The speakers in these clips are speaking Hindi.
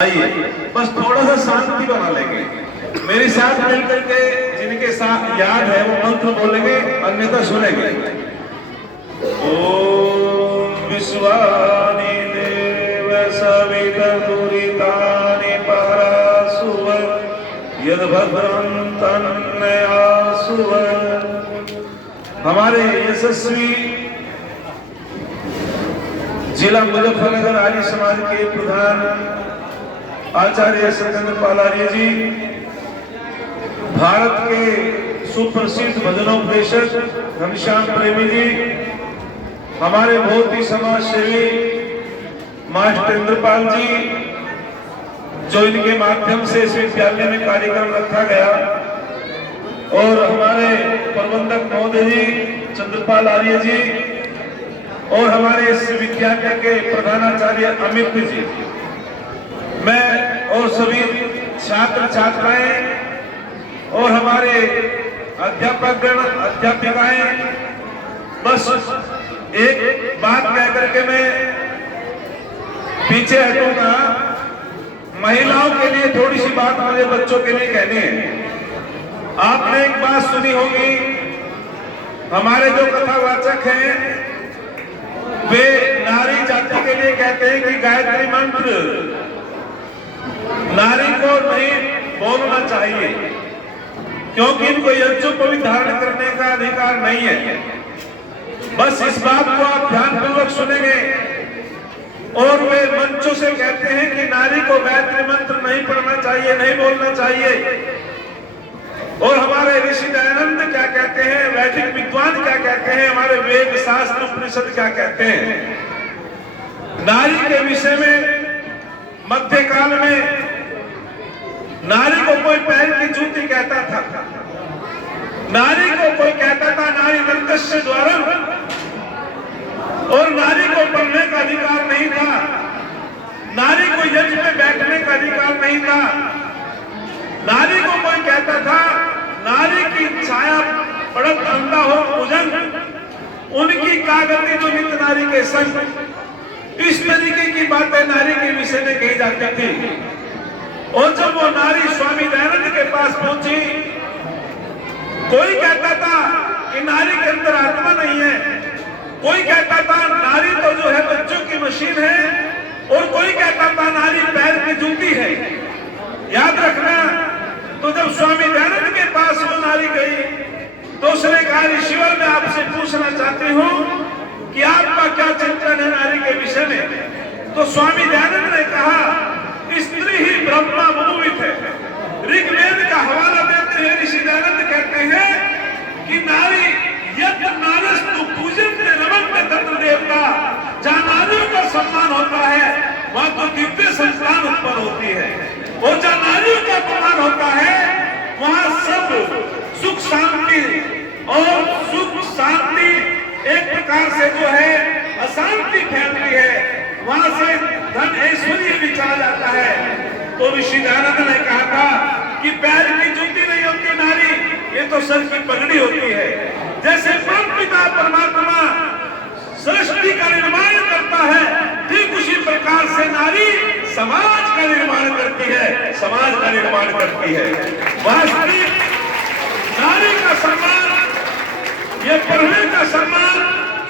आइए बस थोड़ा सा शांति बना लेंगे। मेरे साथ मिलकर के जिनके साथ याद है वो मंत्र बोलेंगे, अन्यथा सुनेंगे। ओम विश्वानि देव सविता दुरितानि परासुव यद भद्रं तन्नयासुव। हमारे यशस्वी जिला मुजफ्फरनगर आर्य समाज के प्रधान आचार्य सत्येंद्र पाल आर्य जी, भारत के सुप्रसिद्ध भजनोपदेशक घनश्याम प्रेमी जी, हमारे बहुत ही समाज सेवी मास्टर इंद्रपाल जी, जो इनके माध्यम से इस विद्यालय में कार्यक्रम रखा गया, और हमारे प्रबंधक महोदय जी चंद्रपाल आर्य जी, और हमारे इस विद्यालय के प्रधानाचार्य अमित जी, मैं और सभी छात्र छात्राएं और हमारे अध्यापकगण अध्यापिकाएं, बस एक बात कह करके मैं पीछे हटूंगा। महिलाओं के लिए थोड़ी सी बात मुझे बच्चों के लिए कहनी है। आपने एक बात सुनी होगी, हमारे जो कथावाचक हैं वे नारी जाति के लिए कहते हैं कि गायत्री मंत्र नारी को नहीं बोलना चाहिए, क्योंकि इनको यज्ञों को भी धारण करने का अधिकार नहीं है। बस इस बात को आप ध्यानपूर्वक सुनेंगे। और वे मंचों से कहते हैं कि नारी को गायत्री मंत्र नहीं पढ़ना चाहिए, नहीं बोलना चाहिए। और हमारे ऋषि दयानंद क्या कहते हैं, वैदिक विद्वान क्या कहते हैं, हमारे वेद शास्त्र उपनिषद क्या कहते हैं। नारी के विषय में मध्यकाल में नारी को कोई पैर की जूती कहता था, नारी को कोई कहता था नारी दंतस्य द्वारम, और नारी को पढ़ने का अधिकार नहीं था, नारी को यज्ञ में बैठने का अधिकार नहीं था। नारी को कोई कहता था नारी की छाया पड़त अंधा हो भुजंग, उनकी कागती जो नित्य नारी के संग। इस तरीके की बातें नारी के विषय में कही जाती थी। और जब वो नारी स्वामी दयानंद के पास पहुंची, कोई कहता था कि नारी के अंदर आत्मा नहीं है, कोई कहता था नारी तो जो है बच्चों की मशीन है, और कोई कहता था नारी पैर की जूती है। याद रखना, तो जब स्वामी दयानंद के पास वो नारी गई तो उसने कहा, ऋषिवर मैं आपसे पूछना चाहती हूँ कि आपका क्या चिंतन है नारी के विषय में। तो स्वामी दयानंद ने कहा, स्त्री ही ब्रह्मा मनुवित है। ऋग्वेद का हवाला देते हैं ऋषि दयानंद कहते हैं कि नारी यज्ञ नारस्तु पूजन्ते नमन्ते तत्र देवता। जहाँ नारियों का सम्मान होता है वहाँ तो दिव्य संस्थान उत्पन्न होती है, और जहाँ नारियों का अपमान होता है वहाँ सब सुख शांति और सुख शांति एक प्रकार से जो है अशांति फैलती है, वहां से धन ऐश्वर्य भी चला जाता है। तो ऋषि दयानंद ने कहा था कि पैर की जूती नहीं होती नारी, ये तो सर की पगड़ी होती है। जैसे परमपिता परमात्मा सृष्टि का निर्माण करता है, ठीक उसी प्रकार से नारी समाज का निर्माण करती है, समाज का निर्माण करती है। वास्तविक नारी का सम्मान, ये पढ़ने का सम्मान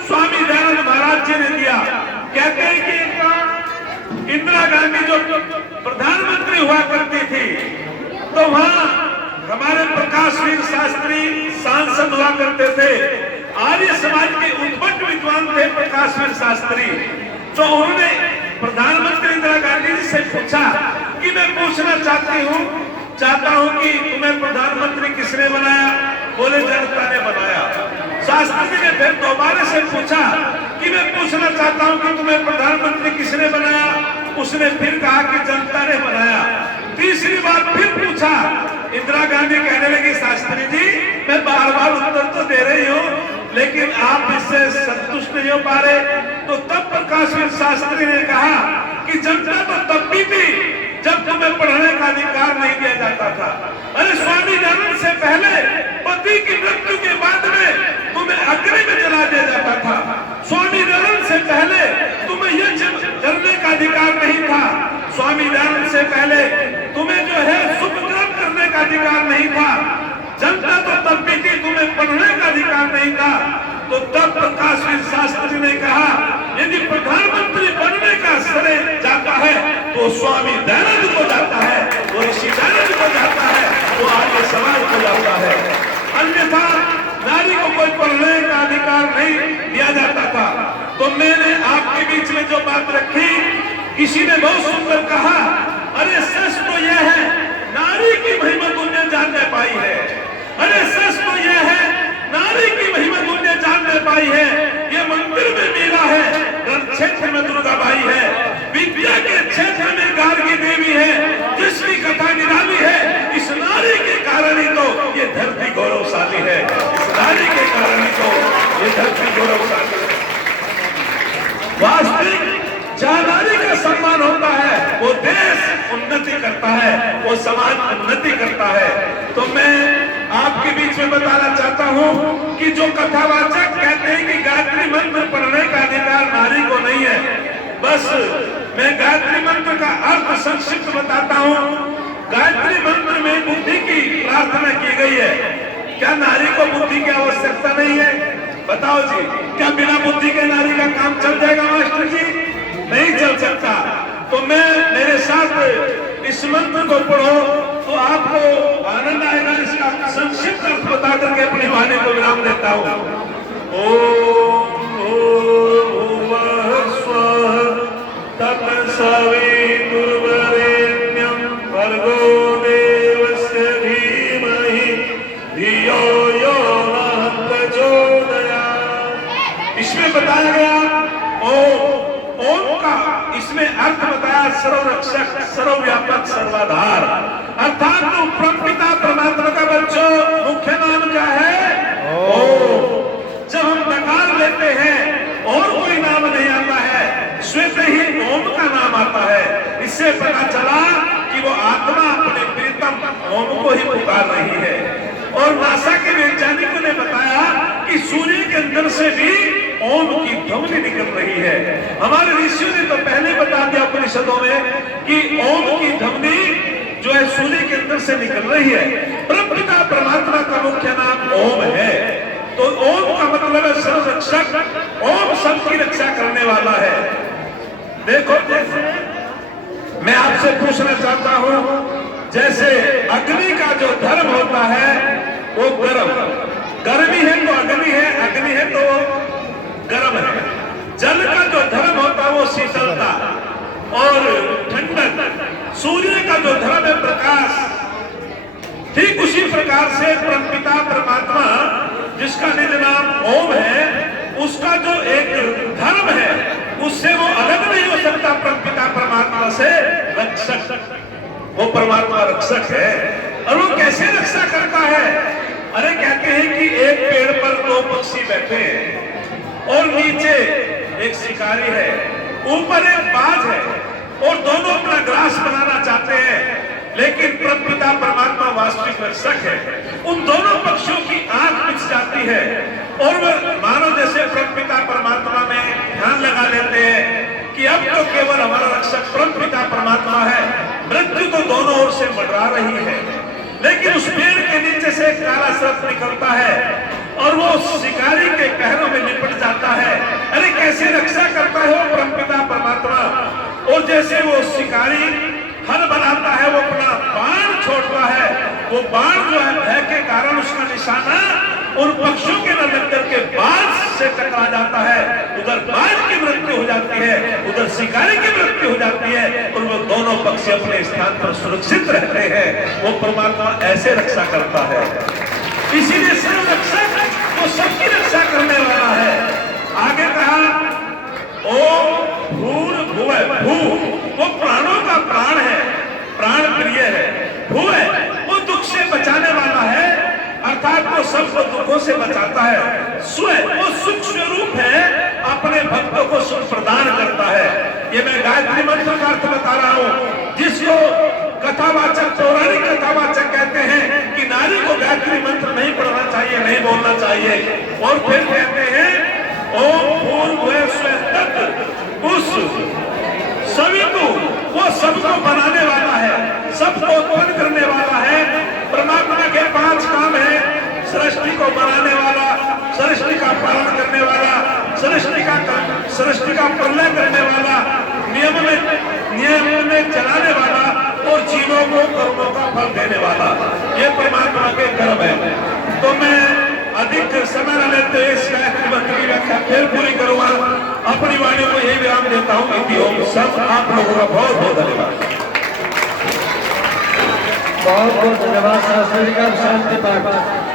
स्वामी दयानंद महाराज जी ने दिया। कहते हैं कि इंदिरा गांधी जो प्रधानमंत्री हुआ करती थी, तो वहां हमारे प्रकाशवीर शास्त्री सांसद हुआ करते थे। आर्य समाज के उत्पन्न विद्वान थे प्रकाशवीर शास्त्री। तो उन्होंने प्रधानमंत्री इंदिरा गांधी जी से पूछा कि मैं पूछना चाहता हूं कि तुम्हें प्रधानमंत्री किसने बनाया। बोले जनता ने बनाया। शास्त्री जी ने फिर दोबारा से पूछा कि मैं पूछना चाहता हूं कि तुम्हें प्रधानमंत्री किसने बनाया। उसने फिर कहा कि जनता ने बनाया। तीसरी बार फिर पूछा, इंदिरा गांधी कहने लगी, शास्त्री जी मैं बार बार उत्तर तो दे रही हूँ, लेकिन आप इससे संतुष्ट नहीं हो पा रहे। तो तब प्रकाशवीर शास्त्री ने कहा कि जनता तो तब भी थी जब तुम्हें पढ़ने का अधिकार नहीं दिया जाता था। अरे स्वामी दयानंद से पहले पति की मृत्यु के बाद में तुम्हें अग्नि में जला दिया जाता था। स्वामी दयानंद से पहले तुम्हें यज्ञ करने का अधिकार नहीं था। स्वामी दयानंद से पहले तुम्हें जो है शुभ कर्म करने का अधिकार नहीं था। जनता तो तब भी थी, तुम्हें पढ़ने का अधिकार नहीं था। तो तब प्रकाशवीर शास्त्री ने कहा यदि प्रधानमंत्री बनने का श्रेय जाता है तो स्वामी दयानंद को जाता है, वो ऋषि दयानंद को जाता है, वो आगे समाज को जाता है। अन्यथा नारी को कोई पढ़ने का अधिकार नहीं दिया जाता था। तो मैंने आपके बीच में जो बात रखी, किसी ने बहुत सुंदर कहा, अरे सच तो यह है नारी की महिमा दुनिया जानने पाई है। अरे सच तो यह है नारी की महिमा दुनिया जानने पाई है। ये मंदिर में मीरा है, ग्रंथ क्षेत्र में दुर्गाबाई है, विद्या के क्षेत्र में गार्गी देवी है, जिसकी कथा निराली है। इस नारी के कारण ही तो ये धरती गौरवशाली है। इस नारी के कारण ही तो ये धरती गौरवशाली है। वास्तविक जहाँ नारी का सम्मान होता है वो देश उन्नति करता है, वो समाज उन्नति करता है। तो मैं आपके बीच में बताना चाहता हूँ कि जो कथावाचक कहते हैं कि गायत्री मंत्र पढ़ने का अधिकार नारी को नहीं है, बस मैं गायत्री मंत्र का अर्थ संक्षिप्त बताता हूँ। गायत्री मंत्र में बुद्धि की प्रार्थना की गई है। क्या नारी को बुद्धि की आवश्यकता नहीं है? बताओ जी, क्या बिना बुद्धि के नारी का काम चल जाएगा मास्टर जी? नहीं चल सकता। तो मैं मेरे साथ इस मंत्र को पढ़ो तो आपको आनंद आएगा। इसका संक्षिप्त अर्थ बता करके अपनी वाणी को विराम देता हूँ। ओम भूर्भुवः स्वः तत्सवितुर्वरेण्यं भर्गो देवस्य धीमहि धियो यो नः प्रचोदयात्। इसमें बताया गया ओम का इसमें अर्थ बताया सर्वरक्षक, सर्वव्यापक, सर्वाधार। अर्थात तो परमपिता परमात्मा का बच्चों मुख्य नाम क्या है? ओम। जब हम नकार लेते हैं और कोई नाम नहीं आता है, स्वतः ही ओम का नाम आता है। इससे पता चला कि वो आत्मा अपने प्रीतम ओम को ही पुकार रही है। और नासा के वैज्ञानिकों ने बताया कि सूर्य के अंदर से भी ओम की ध्वनि निकल रही है। हमारे ऋषियों ने तो पहले बता दिया उपनिषदों में कि ओम की ध्वनि जो है सूर्य के अंदर से निकल रही है। परमपिता परमात्मा का मुख्य नाम ओम है। तो ओम का मतलब है सर्वरक्षक, ओम सबकी रक्षा करने वाला है। देखो, जैसे मैं आपसे पूछना चाहता हूं, जैसे अग्नि का जो धर्म होता है वो गर्म, गर्मी है तो अग्नि है, अग्नि है तो गर्म है। जल का जो धर्म होता है वो शीतलता और ठंडक। सूर्य का जो धर्म है प्रकाश। ठीक उसी प्रकार से परमपिता परमात्मा जिसका निज नाम ओम है, उसका जो एक धर्म है उससे वो अलग नहीं हो सकता परमपिता परमात्मा से। रक्षक, वो परमात्मा रक्षक है। और वो कैसे रक्षा करता है? अरे कहते हैं कि एक पेड़ पर दो पक्षी बैठे हैं और नीचे एक शिकारी है, ऊपर एक बाज है और दोनों अपना ग्रास बनाना चाहते हैं। लेकिन परमपिता परमात्मा वास्तविक रक्षक है। उन दोनों पक्षियों की आंख मिच जाती है और वह मानो जैसे परमपिता परमात्मा में ध्यान लगा लेते हैं कि अब तो केवल हमारा रक्षक परमपिता परमात्मा है। मृत्यु तो दोनों ओर से मंडरा रही है, लेकिन उस पेड़ के नीचे से एक काला सर्प निकलता है और वो शिकारी के पैरों में लिपट जाता है। अरे कैसे रक्षा करता है वो परमपिता परमात्मा। और जैसे वो शिकारी हल बनाता है, वो अपना बाण छोड़ता है। वो बाण जो है भय के कारण उसका निशाना उन पक्षियों के न लग करके बाज से टकरा जाता है। उधर बाज की मृत्यु हो जाती है, उधर शिकारी की मृत्यु हो जाती है और वो दोनों पक्षी अपने स्थान पर सुरक्षित रहते हैं। वो परमात्मा ऐसे रक्षा करता है। इसीलिए सर्वरक्षक वो सबकी रक्षा करने वाला है। आगे कहा ओम भूर्भुवः। भू वो प्राणों का प्राण है, प्राण प्रिय है। भू है वो दुख से बचाने वाला है, अर्थात वो सबको दुखों से बचाता है। स्व वो सुख स्वरूप है, अपने भक्तों को सुख प्रदान करता है। ये मैं गायत्री मंत्र का अर्थ बता रहा हूँ, जिसको कथावाचक, पौराणिक कथावाचक कहते हैं कि नारी को गायत्री मंत्र नहीं पढ़ना चाहिए, नहीं बोलना चाहिए। और फिर कहते हैं ओम भूर्भुवः स्वः तत्, उस सवितु वो सबको बनाने वाला है, सबको उत्पन्न करने वाला है। परमात्मा के 5 काम है: सृष्टि को बनाने वाला, सृष्टि का पालन करने वाला, सृष्टि का प्रलय करने वाला, नियम में चलाने वाला और जीवों को कर्मों का फल देने वाला। ये परमात्मा के कर्म है। तो मैं अधिक समय न लेते इस मंत्र की व्याख्या फिर पूरी करूंगा। अपनी वाणी को यही विराम देता हूं कि सब आप लोगों का बहुत बहुत धन्यवाद। बहुत बहुत धन्यवाद शास्त्री जी का शांति पाठ।